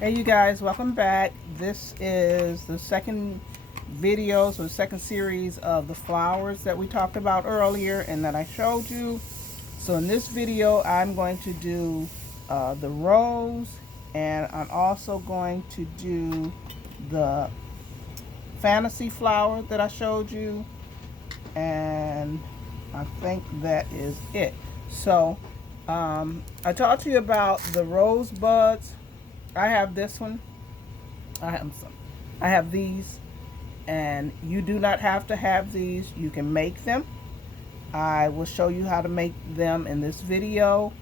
Hey you guys, welcome back. This is the second video, so the second series of the flowers that we talked about earlier and that I showed you. So in this video, I'm going to do the rose, and I'm also going to do the fantasy flower that I showed you, and I think that is it. So I talked to you about the rose buds. I have this one. I have some. I have these, and you do not have to have these. You can make them. I will show you how to make them in this video.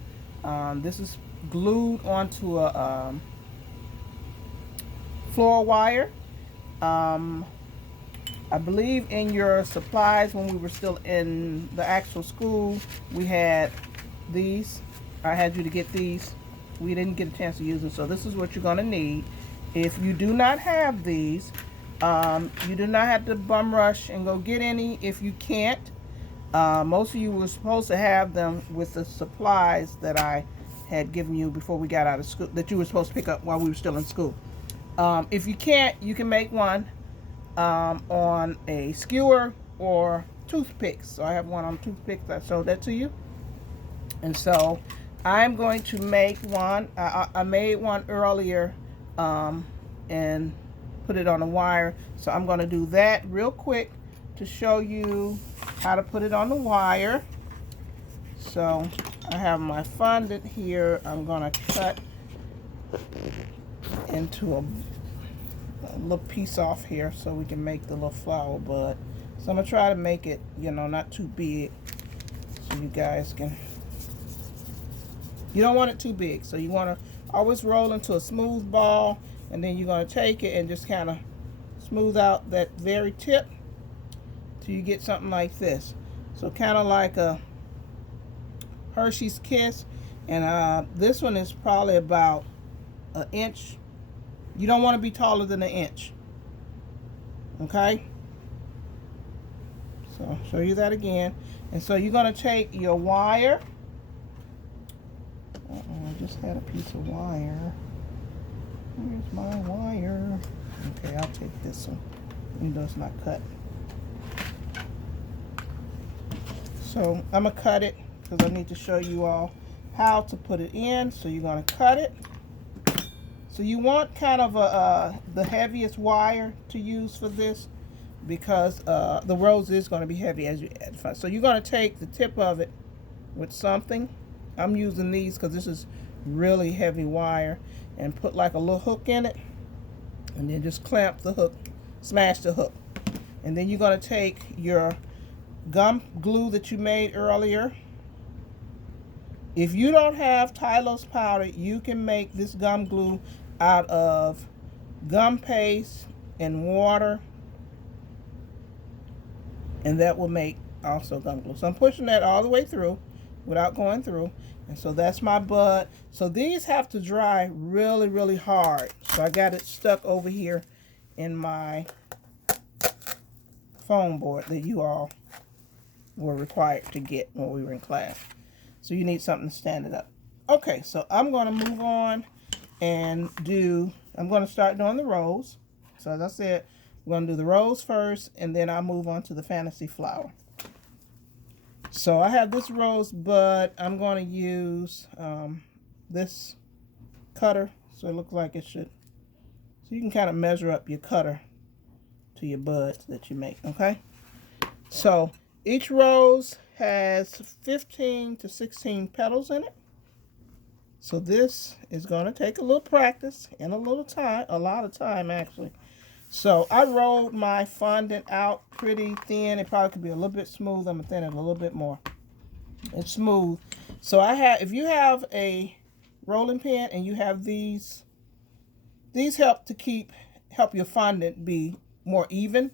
This is glued onto a floral wire. Um, I believe in your supplies when we were still in the actual school, we had these. I had you to get these. We didn't get a chance to use them, so this is what you're going to need. If you do not have these, you do not have to bum rush and go get any if you can't. Most of you were supposed to have them with the supplies that I had given you before we got out of school, that you were supposed to pick up while we were still in school. If you can't, you can make one on a skewer or toothpicks. So I have one on toothpicks. I showed that to you. And so I'm going to make one. I made one earlier and put it on a wire. So I'm going to do that real quick to show you how to put it on the wire. So I have my fondant here. I'm going to cut into a little piece off here so we can make the little flower bud. So I'm going to try to make it, not too big so you guys can. You don't want it too big, so you want to always roll into a smooth ball, and then you're going to take it and just kind of smooth out that very tip till you get something like this. So kind of like a Hershey's Kiss, and this one is probably about an inch. You don't want to be taller than an inch. Okay? So I'll show you that again. And so you're going to take your wire. I just had a piece of wire. Where's my wire? Okay, I'll take this one, even though it's not cut. So I'm going to cut it because I need to show you all how to put it in. So you're going to cut it. So you want kind of the heaviest wire to use for this because the rose is going to be heavy as you add. So you're going to take the tip of it with something. I'm using these because this is really heavy wire, and put like a little hook in it, and then just clamp the hook, smash the hook. And then you're going to take your gum glue that you made earlier. If you don't have Tylose powder, you can make this gum glue out of gum paste and water, and that will make also gum glue. So I'm pushing that all the way through without going through. And so that's my bud. So these have to dry really, really hard. So I got it stuck over here in my foam board that you all were required to get when we were in class. So you need something to stand it up. Okay, so I'm going to move on and I'm going to start doing the rose. So as I said, we're going to do the rose first, and then I'll move on to the fantasy flower. So I have this rose bud. I'm going to use this cutter, so it looks like it should. So you can kind of measure up your cutter to your buds that you make, okay? So each rose has 15 to 16 petals in it. So this is going to take a little practice and a lot of time actually. So I rolled my fondant out pretty thin. It probably could be a little bit smooth. I'm going to thin it a little bit more. It's smooth. So if you have a rolling pin and you have these help your fondant be more even.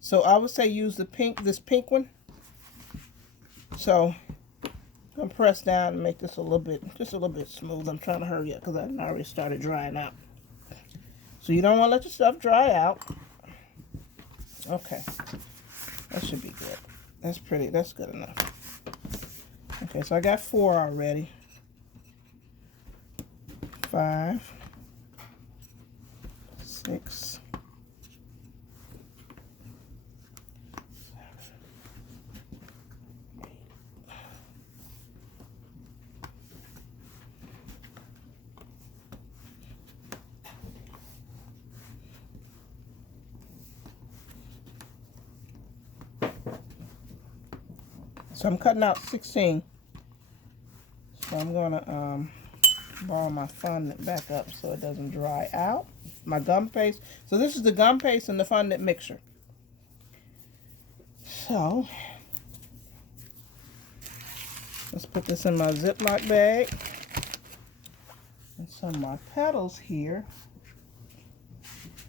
So I would say use this pink one. So I'm going to press down and make this just a little bit smooth. I'm trying to hurry up because I already started drying out. So you don't want to let your stuff dry out. Okay. That should be good. That's good enough. Okay, so I got 4 already. 5, 6. So I'm cutting out 16. So I'm gonna ball my fondant back up so it doesn't dry out. My gum paste. So this is the gum paste and the fondant mixture. So let's put this in my Ziploc bag. And some of my petals here,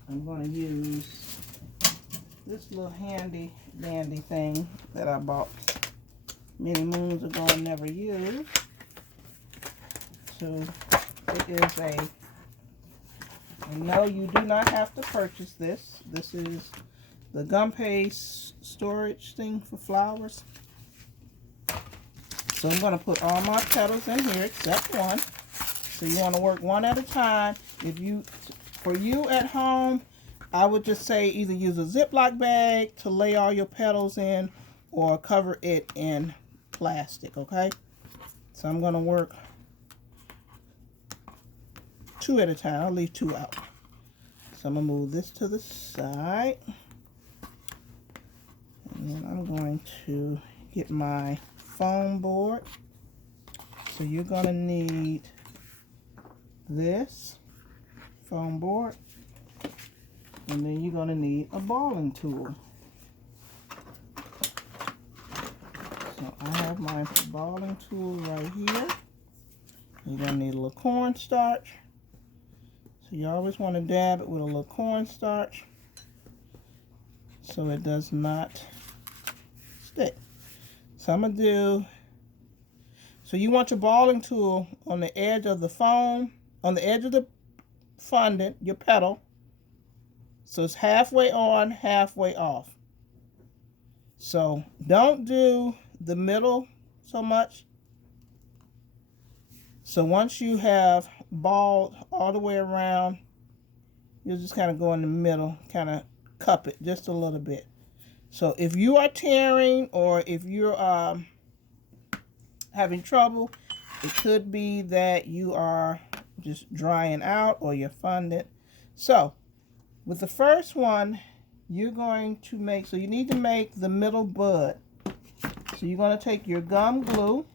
I'm going to use this little handy dandy thing that I bought many moons ago and never used. So it is no, you do not have to purchase this. This is the gum paste storage thing for flowers. So I'm going to put all my petals in here except one. So you want to work one at a time. For you at home, I would just say either use a Ziploc bag to lay all your petals in or cover it in plastic, okay? So I'm going to work 2 at a time. I'll leave 2 out. So I'm going to move this to the side. And then I'm going to get my foam board. So you're going to need this foam board. And then you're going to need a balling tool. So I have my balling tool right here. You're going to need a little cornstarch. So you always want to dab it with a little cornstarch so it does not stick. So I'm going to do, so you want your balling tool on the edge of the foam, on the edge of the fondant, your petal. So it's halfway on, halfway off. So don't do the middle so much. So once you have balled all the way around, you'll just kind of go in the middle, kind of cup it just a little bit. So if you are tearing or if you're having trouble, it could be that you are just drying out or your fondant. So with the first one, you're going to make, so you need to make the middle bud. So you're going to take your gum glue.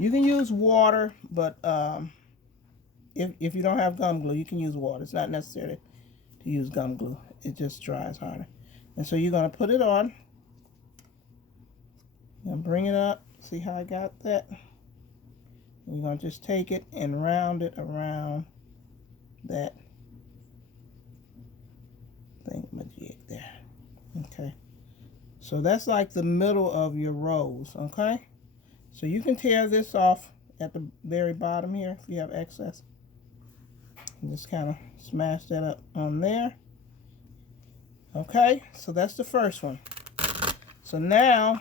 You can use water, but if you don't have gum glue, you can use water. It's not necessary to use gum glue. It just dries harder. And so you're going to put it on. You're going to bring it up. See how I got that? And you're going to just take it and round it around that thingamajig there. Okay. So that's like the middle of your rose, okay? So you can tear this off at the very bottom here if you have excess. And just kind of smash that up on there. Okay, so that's the first one. So now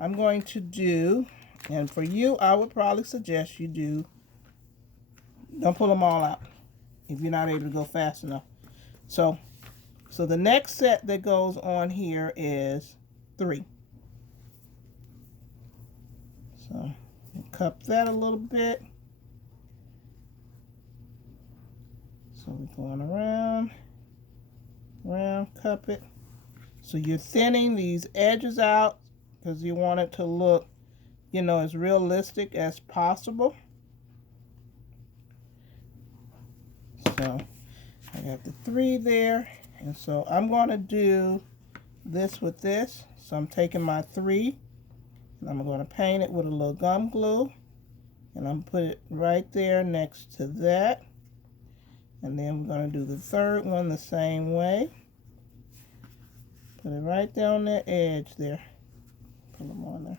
I'm going to do, and for you, I would probably suggest you don't pull them all out if you're not able to go fast enough. So the next set that goes on here is 3. So cup that a little bit. So we're going around, cup it. So you're thinning these edges out because you want it to look, as realistic as possible. So I got the 3 there. And so I'm going to do this with this. So I'm taking my 3 and I'm going to paint it with a little gum glue. And I'm put it right there next to that. And then we're going to do the third one the same way. Put it right down that edge there. Put them on there.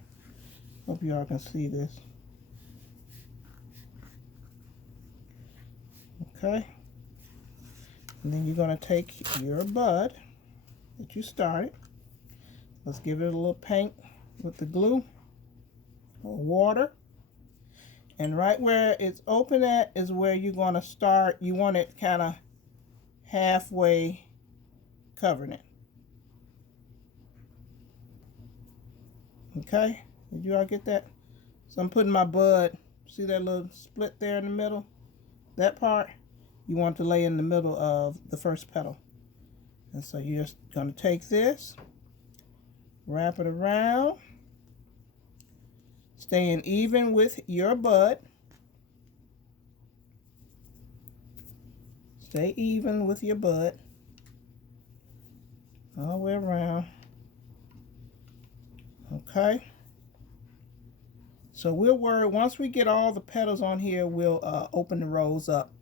Hope y'all can see this. Okay. And then you're going to take your bud that you started. Let's give it a little paint with the glue or water. And right where it's open at is where you're going to start. You want it kind of halfway covering it. Okay, did you all get that? So I'm putting my bud, see that little split there in the middle? That part, you want to lay in the middle of the first petal. And so you're just going to take this, wrap it around, staying even with your bud. Stay even with your bud all the way around. Okay. So we'll worry, once we get all the petals on here, we'll open the rose up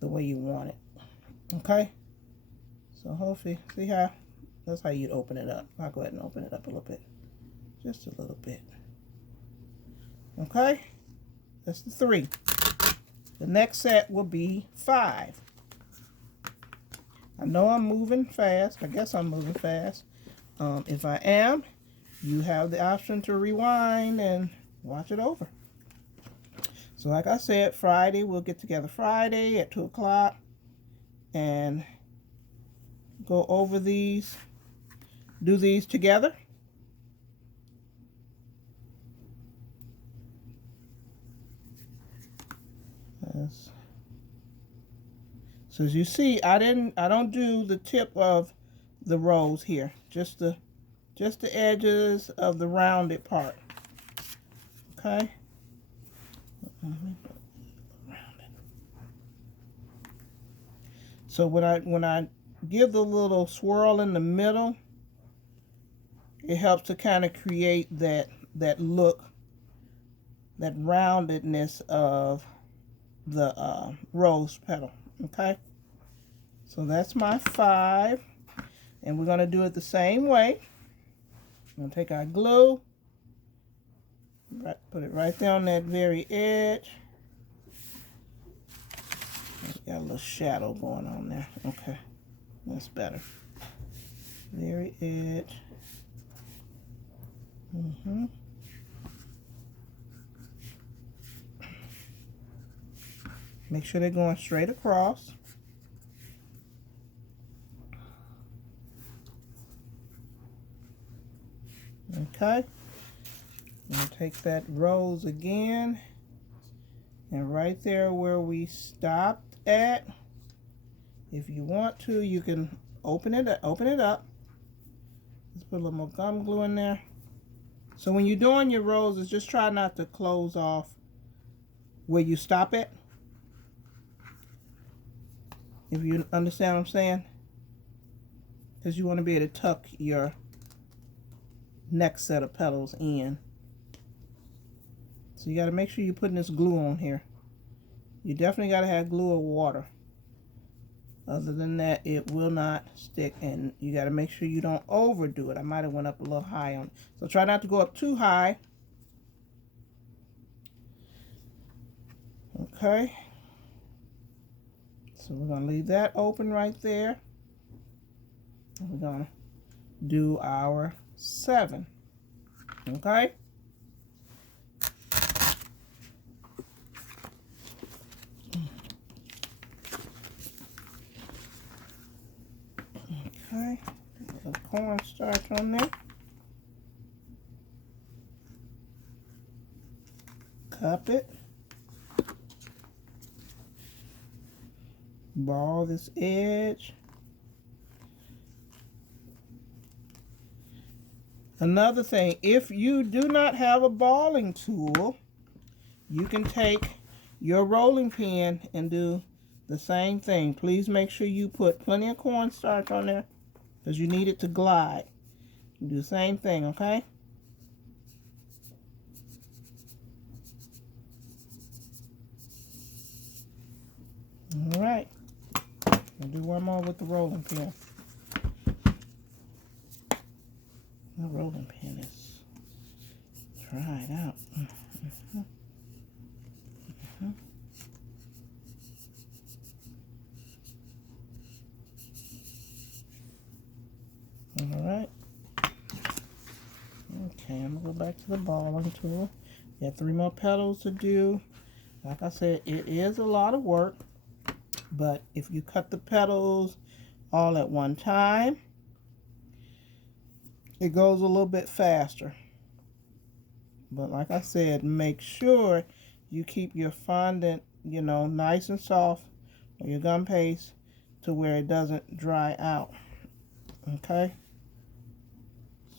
the way you want it. Okay. So hopefully, see how, that's how you'd open it up. I'll go ahead and open it up a little bit. Just a little bit. Okay. That's the 3. The next set will be 5. I know I'm moving fast. I guess I'm moving fast. If I am, you have the option to rewind and watch it over. So like I said, Friday, we'll get together Friday at 2 o'clock and go over these, do these together. Yes. So as you see, I don't do the tip of the rose here, just the edges of the rounded part. Okay. So when I give the little swirl in the middle, it helps to kind of create that look, that roundedness of the rose petal. Okay, so that's my 5, and we're going to do it the same way. I'm going to take our glue, put it right there on that very edge. Got a little shadow going on there. Okay, that's better. Very edge. Make sure they're going straight across. Okay. I'm going to take that rose again. And right there where we stopped at, if you want to, you can open it up. Let's put a little more gum glue in there. So when you're doing your roses, just try not to close off where you stop at. If you understand what I'm saying. Because you want to be able to tuck your next set of petals in. So you got to make sure you're putting this glue on here. You definitely got to have glue or water. Other than that, it will not stick, and you got to make sure you don't overdo it. I might have went up a little high on it. So try not to go up too high. Okay. So we're going to leave that open right there. And we're going to do our 7. Okay. Okay. A little cornstarch on there. Cup it. Ball this edge. Another thing, if you do not have a balling tool, you can take your rolling pin and do the same thing. Please make sure you put plenty of cornstarch on there because you need it to glide. You do the same thing, okay? All right. I'll do one more with the rolling pin. The rolling pin is dried out. All right. Okay, I'm gonna go back to the balling tool. We have 3 more petals to do. Like I said, it is a lot of work, but if you cut the petals all at one time, it goes a little bit faster. But like I said, make sure you keep your fondant, you know, nice and soft, or your gum paste, to where it doesn't dry out. Okay?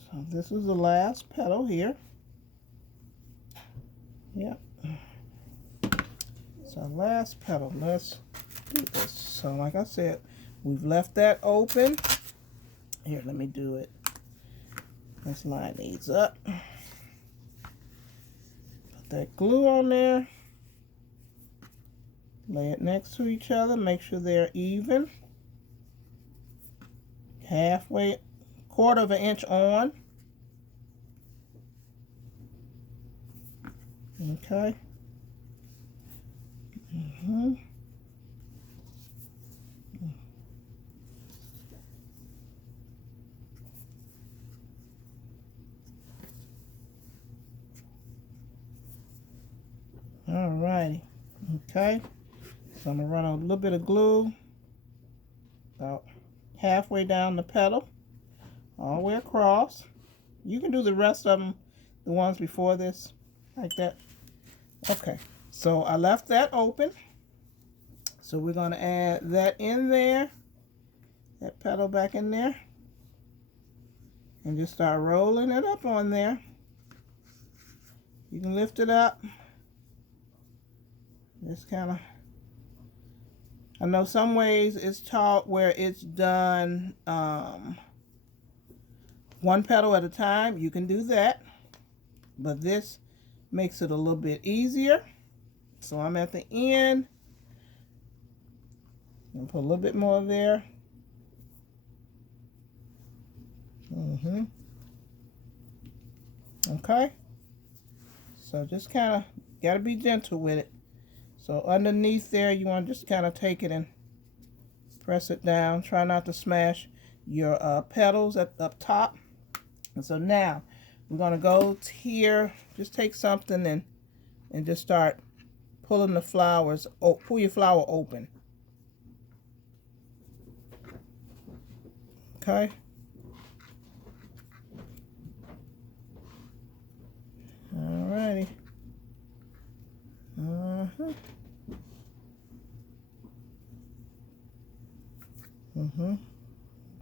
So this is the last petal here. Yep. So last petal, let's do this. So like I said, we've left that open. Here, let me do it. Let's line these up. Put that glue on there. Lay it next to each other. Make sure they're even. Halfway, quarter of an inch on. Okay. Alrighty. Okay. So I'm going to run a little bit of glue about halfway down the petal, all the way across. You can do the rest of them, the ones before this, like that. Okay. So I left that open. So we're going to add that in there, that petal back in there, and just start rolling it up on there. You can lift it up. Just kind of, I know some ways it's taught where it's done one petal at a time. You can do that, but this makes it a little bit easier. So I'm at the end. And put a little bit more there. Okay. So just kind of got to be gentle with it. So underneath there, you want to just kind of take it and press it down. Try not to smash your petals up top. And so now we're going to go here. Just take something and just start pulling the flowers. Pull your flower open. Okay. Alrighty.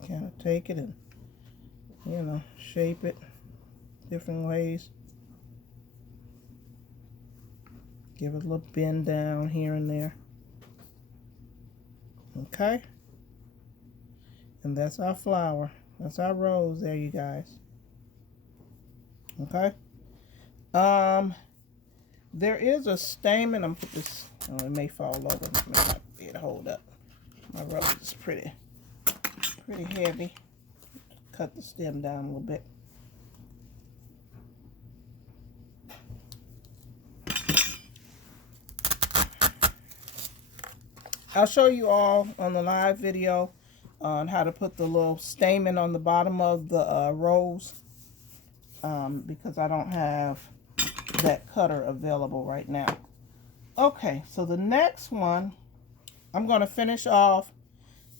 Kind of take it and, you know, shape it different ways. Give it a little bend down here and there. Okay. And that's our flower. That's our rose there, you guys. Okay. There is a stamen. I'm put this. Oh, it may fall over. It may not be able to hold up. My rose is pretty heavy. Cut the stem down a little bit. I'll show you all on the live video on how to put the little stamen on the bottom of the rose, because I don't have that cutter available right now. Okay, so the next one, I'm going to finish off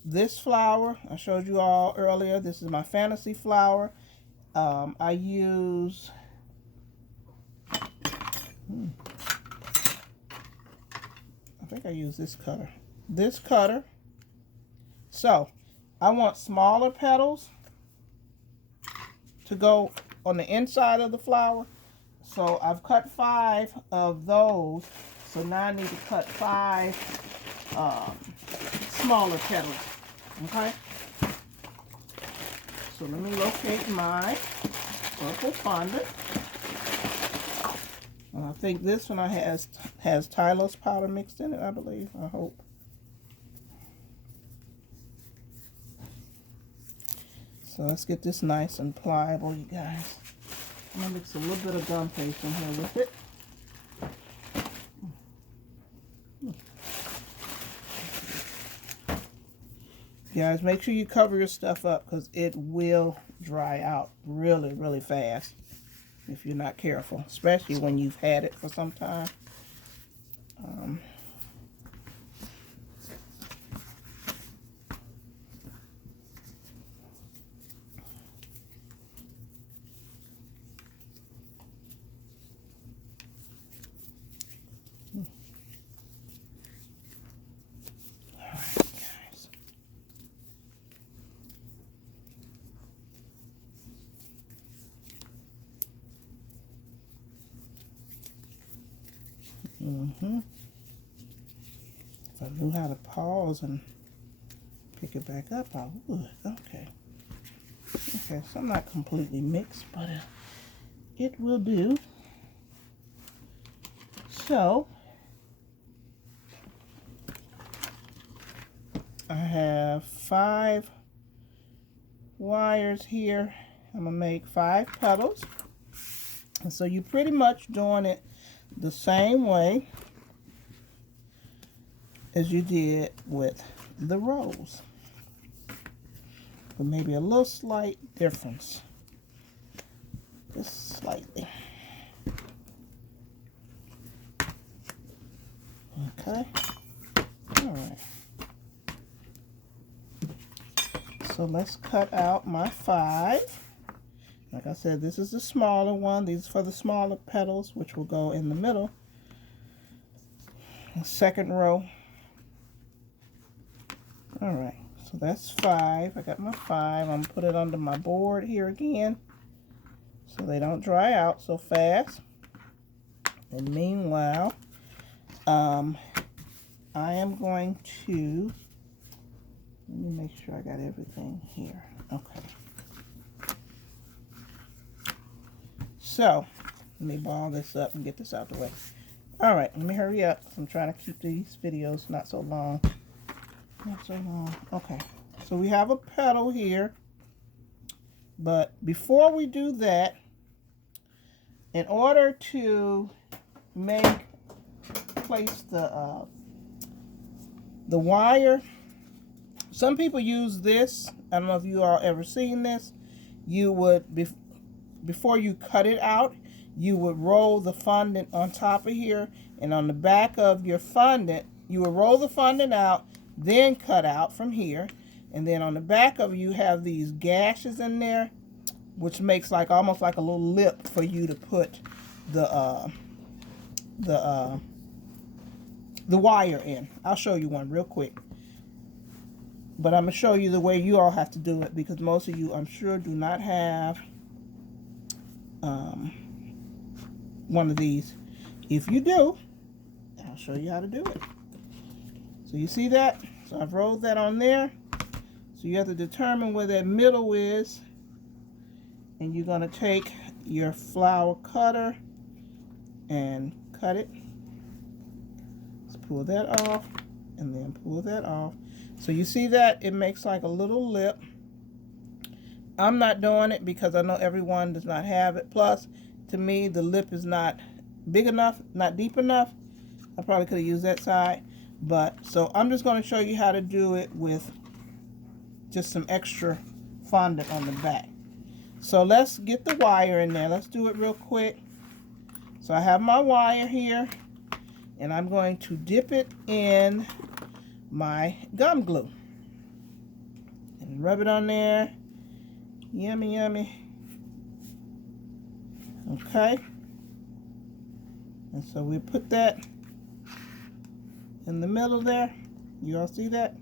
this flower. I showed you all earlier. This is my fantasy flower. I use I think I use this cutter. So I want smaller petals to go on the inside of the flower. So I've cut 5 of those. So now I need to cut 5 smaller petals. Okay. So let me locate my purple fondant. I think this one has Tylose powder mixed in it, I believe. I hope. So let's get this nice and pliable, you guys. I'm going to mix a little bit of gum paste in here with it. Guys, make sure you cover your stuff up because it will dry out really, really fast if you're not careful, especially when you've had it for some time. Um, mm-hmm. If I knew how to pause and pick it back up, I would. Okay. Okay, so I'm not completely mixed, but it will do. So, I have 5 wires here. I'm going to make 5 petals. And so you're pretty much doing it the same way as you did with the rose, but maybe a little slight difference, just slightly. Okay, all right. So let's cut out my 5. Like I said, this is the smaller one. These are for the smaller petals, which will go in the middle. The second row. All right, so that's 5. I got my 5. I'm gonna put it under my board here again so they don't dry out so fast. And meanwhile, I am going to, let me make sure I got everything here. Okay. So, let me ball this up and get this out the way. All right, let me hurry up. I'm trying to keep these videos not so long. Not so long. Okay, so we have a petal here. But before we do that, in order to place the wire, some people use this. I don't know if you all ever seen this. You would, before you cut it out, you would roll the fondant on top of here, and on the back of your fondant, you would roll the fondant out, then cut out from here, and then on the back of you have these gashes in there, which makes like almost like a little lip for you to put the wire in. I'll show you one real quick. But I'm going to show you the way you all have to do it, because most of you, I'm sure, do not have one of these. If you do, I'll show you how to do it. So you see that? So I've rolled that on there. So you have to determine where that middle is. And you're going to take your flower cutter and cut it. Let's pull that off and then pull that off. So you see that? It makes like a little lip. I'm not doing it because I know everyone does not have it. Plus, to me, the lip is not big enough, not deep enough. I probably could have used that side. But, so I'm just going to show you how to do it with just some extra fondant on the back. So let's get the wire in there. Let's do it real quick. So I have my wire here, and I'm going to dip it in my gum glue and rub it on there. Yummy, yummy. Okay. And so we put that in the middle there. You all see that?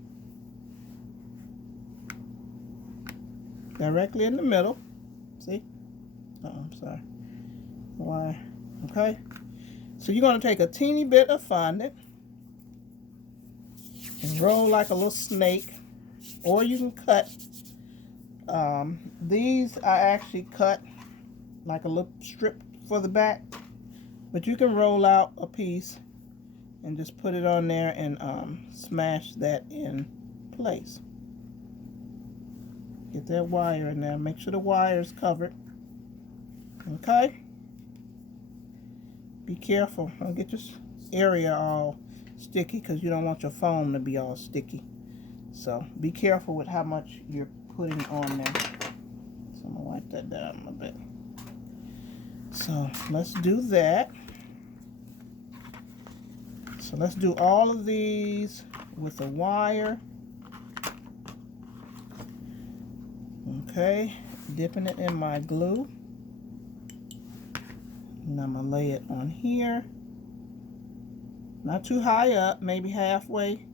Directly in the middle. See? I'm sorry. Wire. Okay. So you're going to take a teeny bit of fondant and roll like a little snake, or you can cut. These I actually cut like a little strip for the back, but you can roll out a piece and just put it on there and smash that in place. Get that wire in there. Make sure the wire is covered. Okay? Be careful. Don't get this area all sticky, because you don't want your foam to be all sticky. So be careful with how much you're putting on there. So I'm going to wipe that down a little bit. So let's do that. So So let's do all of these with a wire. Okay, dipping it in my glue. And I'm gonna lay it on here. Not too high up, maybe halfway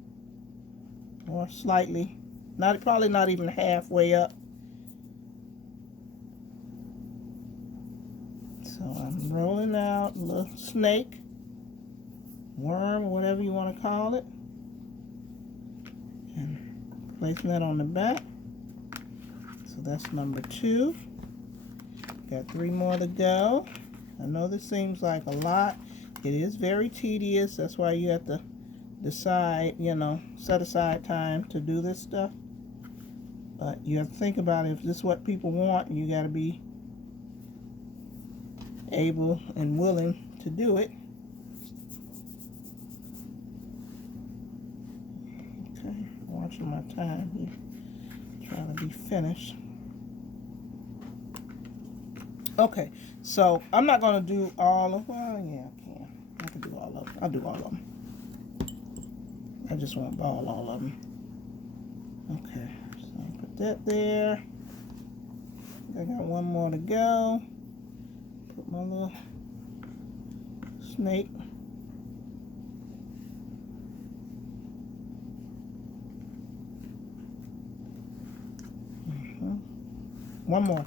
or slightly. Probably not even halfway up. So I'm rolling out a little snake, worm, whatever you want to call it, and placing that on the back. So that's number 2. Got 3 more to go. I know this seems like a lot. It is very tedious. That's why you have to decide, set aside time to do this stuff. But you have to think about it. If this is what people want, you got to be able and willing to do it. Okay, watching my time here. Trying to be finished. Okay, so I'm not going to do all of, well, yeah, I can do all of them. I'll do all of them. I just won't ball all of them. Okay, so I'll put that there. I got 1 more to go. Put my little snake. One more.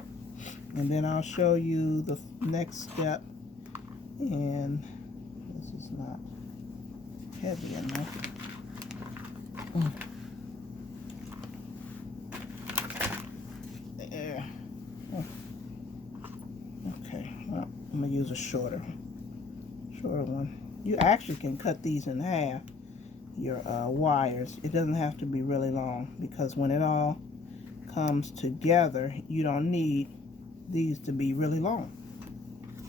And then I'll show you the next step. And this is not heavy enough. There. Okay, well, I'm going to use a shorter one. You actually can cut these in half, your wires. It doesn't have to be really long, because when it all comes together, you don't need these to be really long.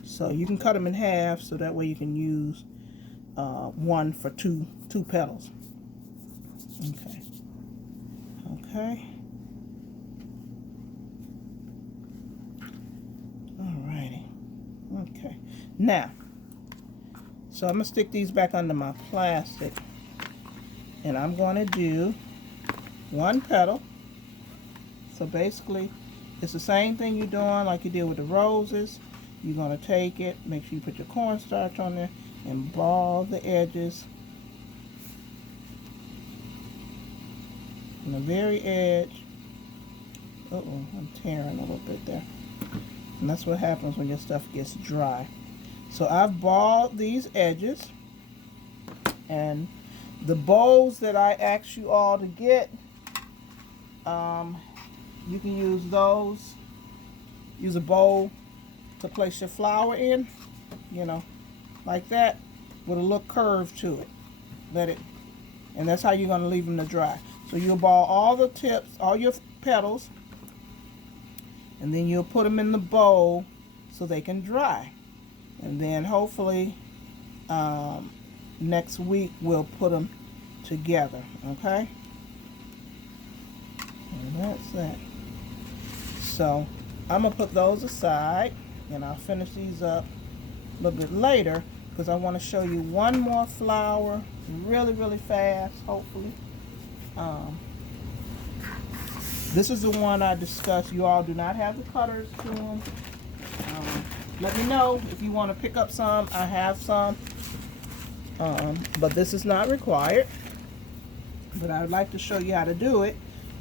So you can cut them in half, so that way you can use one for two petals. Okay. Okay. Alrighty. Okay. Now, so I'm gonna stick these back under my plastic, and I'm gonna do 1 petal. So basically, it's the same thing you're doing like you did with the roses. You're going to take it, make sure you put your cornstarch on there, and ball the edges on the very edge. Uh-oh, I'm tearing a little bit there. And that's what happens when your stuff gets dry. So I've balled these edges, and the bowls that I asked you all to get, you can use those. Use a bowl to place your flower in, like that, with a little curve to it. And that's how you're going to leave them to dry. So you'll ball all the tips, all your petals, and then you'll put them in the bowl so they can dry. And then hopefully next week we'll put them together, okay? And that's that. So I'm going to put those aside, and I'll finish these up a little bit later, because I want to show you one more flower really, really fast, hopefully. This is the one I discussed. You all do not have the cutters to them. Let me know if you want to pick up some. I have some, but this is not required. But I would like to show you how to do it,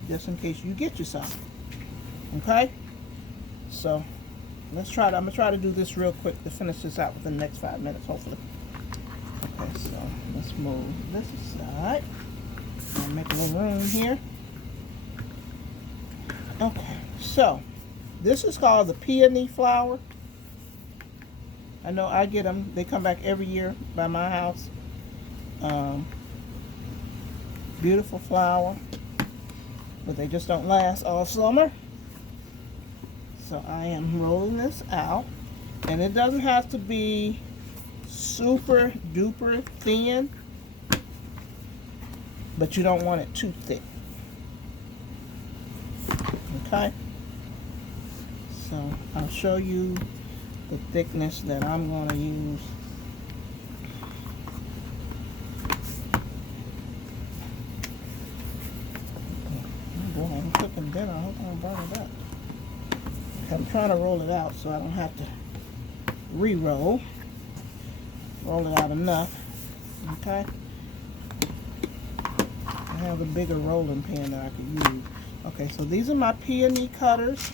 just in case you get you some. Okay, so let's try to, I'm gonna try to do this real quick to finish this out within the next 5 minutes, hopefully. Okay, so let's move this aside and make a little room here. Okay, so this is called the peony flower. I know I get them, they come back every year by my house. Beautiful flower, but they just don't last all summer. So I am rolling this out, and it doesn't have to be super duper thin, but you don't want it too thick. Okay, so I'll show you the thickness that I'm going to use. burn it up. Okay, I'm trying to roll it out so I don't have to re-roll. Roll it out enough. Okay. I have a bigger rolling pin that I could use. Okay, so these are my peony cutters.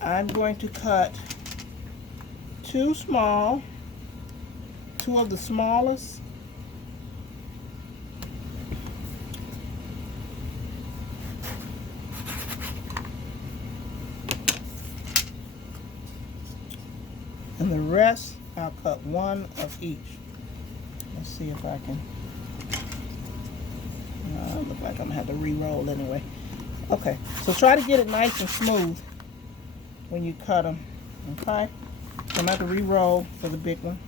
I'm going to cut two of the smallest. And the rest, I'll cut one of each. Let's see if I can. Look like I'm gonna have to re-roll anyway. Okay, so try to get it nice and smooth when you cut them. Okay, so I'm gonna have to re-roll for the big one,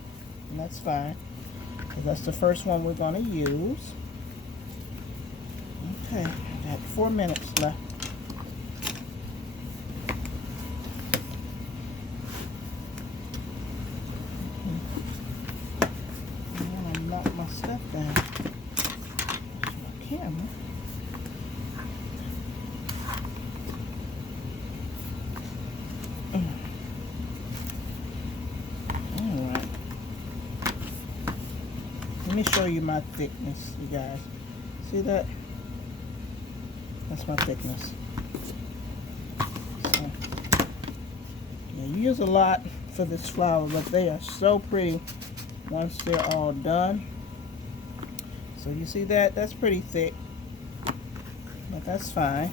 and that's fine, because that's the first one we're gonna use. Okay, I got 4 minutes left. Knock my stuff down. That's my camera. Alright. Let me show you my thickness, you guys. See that? That's my thickness. So, yeah, you use a lot for this flower, but they are so pretty once they're all done. So you see that? That's pretty thick, but that's fine.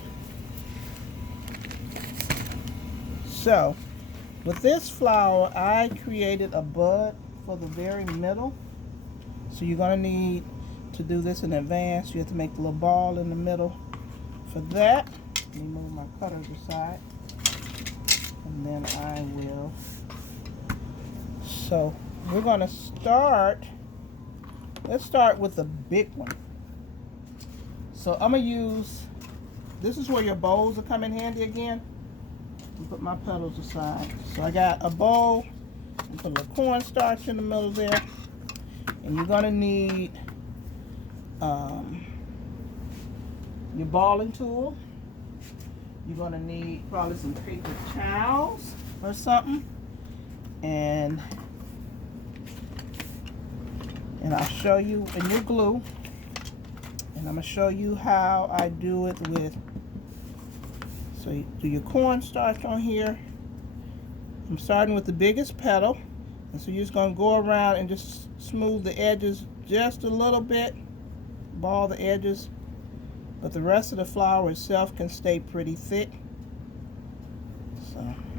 So with this flower, I created a bud for the very middle. So you're going to need to do this in advance. You have to make the little ball in the middle. For that, let me move my cutters aside, and then I will. So we're going to start. Let's start with the big one. So I'm going to use, this is where your bowls will come in handy again. Put my petals aside. So I got a bowl, and put a little cornstarch in the middle there. And you're going to need your balling tool. You're going to need probably some paper towels or something. And I'll show you, and your glue. And I'm going to show you how I do it with, so you do your cornstarch on here. I'm starting with the biggest petal. And so you're just going to go around and just smooth the edges just a little bit. Ball the edges. But the rest of the flower itself can stay pretty thick. So